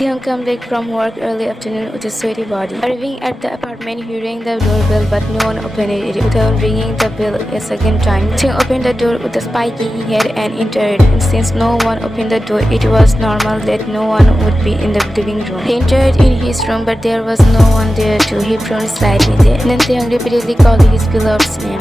Taehyung came back from work early afternoon with a sweaty body. Arriving at the apartment, he rang the doorbell but no one opened it. Without ringing the bell a second time, Taehyung opened the door with the spy key he had and entered. And since no one opened the door, it was normal that no one would be in the living room. He entered in his room but there was no one there too. He frowned slightly. Then Taehyung repeatedly called his beloved's name.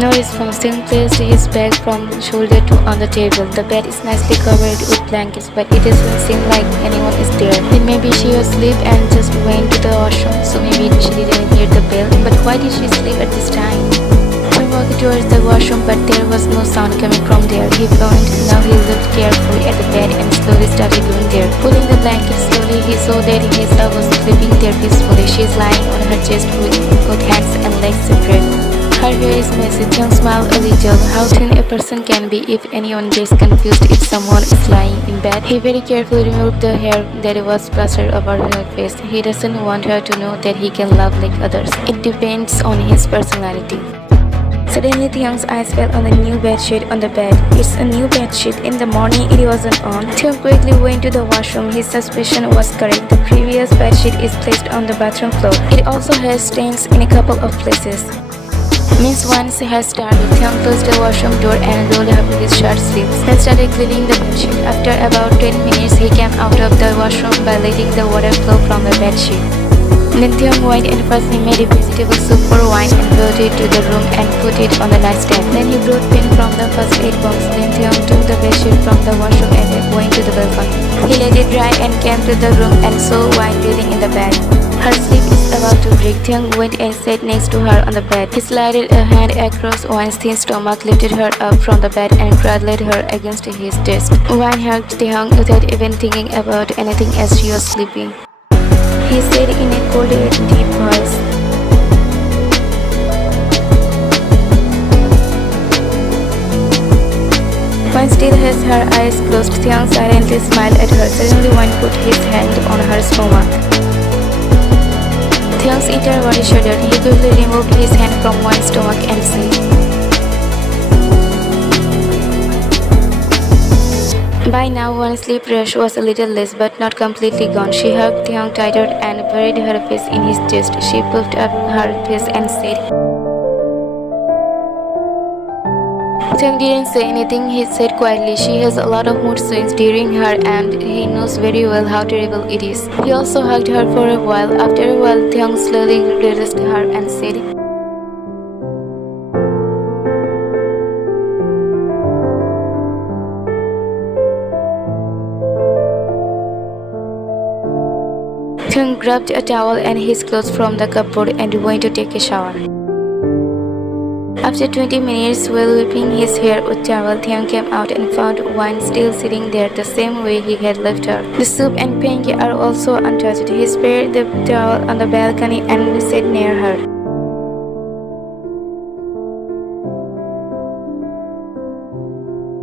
No response. Taehyung placed his bag from shoulder to on the table. The bed is nicely covered with blankets, but it doesn't seem like anyone is there. Then maybe she was asleep and just went to the washroom, so maybe she didn't hear the bell. But why did she sleep at this time? He walked towards the washroom, but there was no sound coming from there. He frowned. Now he looked carefully at the bed and slowly started going there. Pulling the blanket slowly, he saw that Hisa was sleeping there peacefully. She is lying on her chest with both hands and legs separate. Her hair is messy. Taehyung smiled a little. How thin a person can be if anyone gets confused if someone is lying in bed. He very carefully removed the hair that was plastered over her face. He doesn't want her to know that he can love like others. It depends on his personality. Suddenly, Taehyung's eyes fell on the new bedsheet on the bed. It's a new bedsheet. In the morning, it wasn't on. Taehyung quickly went to the washroom. His suspicion was correct. The previous bedsheet is placed on the bathroom floor. It also has stains in a couple of places. Means once he had started, Taehyung closed the washroom door and rolled up his shirt sleeves. Then started cleaning the bedsheet. After about 10 minutes, he came out of the washroom by letting the water flow from the bedsheet. Then Taehyung went and first he made a vegetable soup for wine and brought it to the room and put it on the nightstand. Then he brought pen from the first aid box. Then Taehyung took the bedsheet from the washroom and went to the balcony. He let it dry and came to the room and saw wine draining in the bed. Her sleep is about to break. Taehyung went and sat next to her on the bed. He slided a hand across Wine's thin stomach, lifted her up from the bed and cradled her against his chest. Wine hugged Taehyung without even thinking about anything as she was sleeping. He said in a cold yet deep voice, Wine still has her eyes closed. Taehyung silently smiled at her. Suddenly Wine put his hand on her stomach. Taehyung's entire body shuddered. He quickly removed his hand from Wine's stomach and said, By now, Wine's sleep rush was a little less, but not completely gone. She hugged Taehyung tighter and buried her face in his chest. She puffed up her face and said, Taehyung didn't say anything. He said quietly, she has a lot of mood swings during her and he knows very well how terrible it is. He also hugged her for a while. After a while, Taehyung slowly released her and said, Taehyung grabbed a towel and his clothes from the cupboard and went to take a shower. After 20 minutes, while whipping his hair with towel, Taehyung came out and found Wine still sitting there the same way he had left her. The soup and pancake are also untouched. He spread the towel on the balcony and sat near her.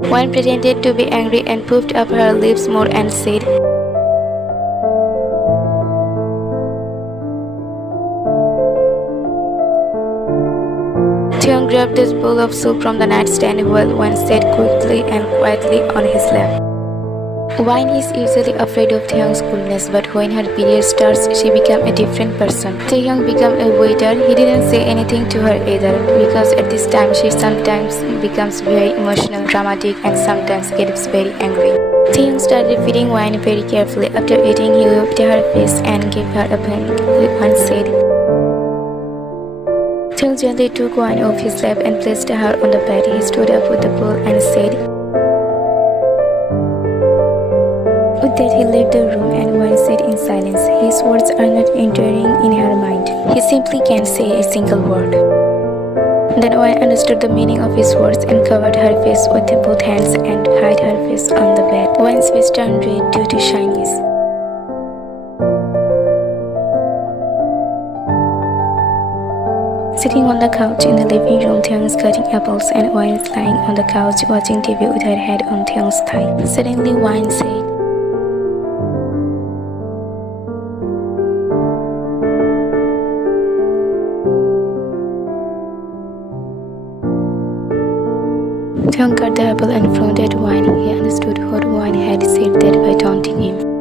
Wine pretended to be angry and puffed up her lips more and said, Taehyung grabbed this bowl of soup from the nightstand while Wine sat quickly and quietly on his lap. Wine is usually afraid of Taehyung's coolness, but when her period starts, she becomes a different person. Taehyung became a waiter. He didn't say anything to her either, because at this time she sometimes becomes very emotional, dramatic, and sometimes gets very angry. Taehyung started feeding Wine very carefully. After eating, he wiped her face and gave her a pancake. Wine said, Taehyung gently took Wine off his lap and placed her on the bed. He stood up with the bowl and said, With that, he left the room and Wine sat in silence. His words are not entering in her mind. He simply can't say a single word. Then Wine understood the meaning of his words and covered her face with both hands and hid her face on the bed. Wine's face turned red due to shyness. Sitting on the couch in the living room, Taehyung is cutting apples and Wine is lying on the couch watching TV with her head on Taehyung's thigh. Suddenly Wine said, Taehyung got the apple and threw that wine. He understood what wine had said that by taunting him.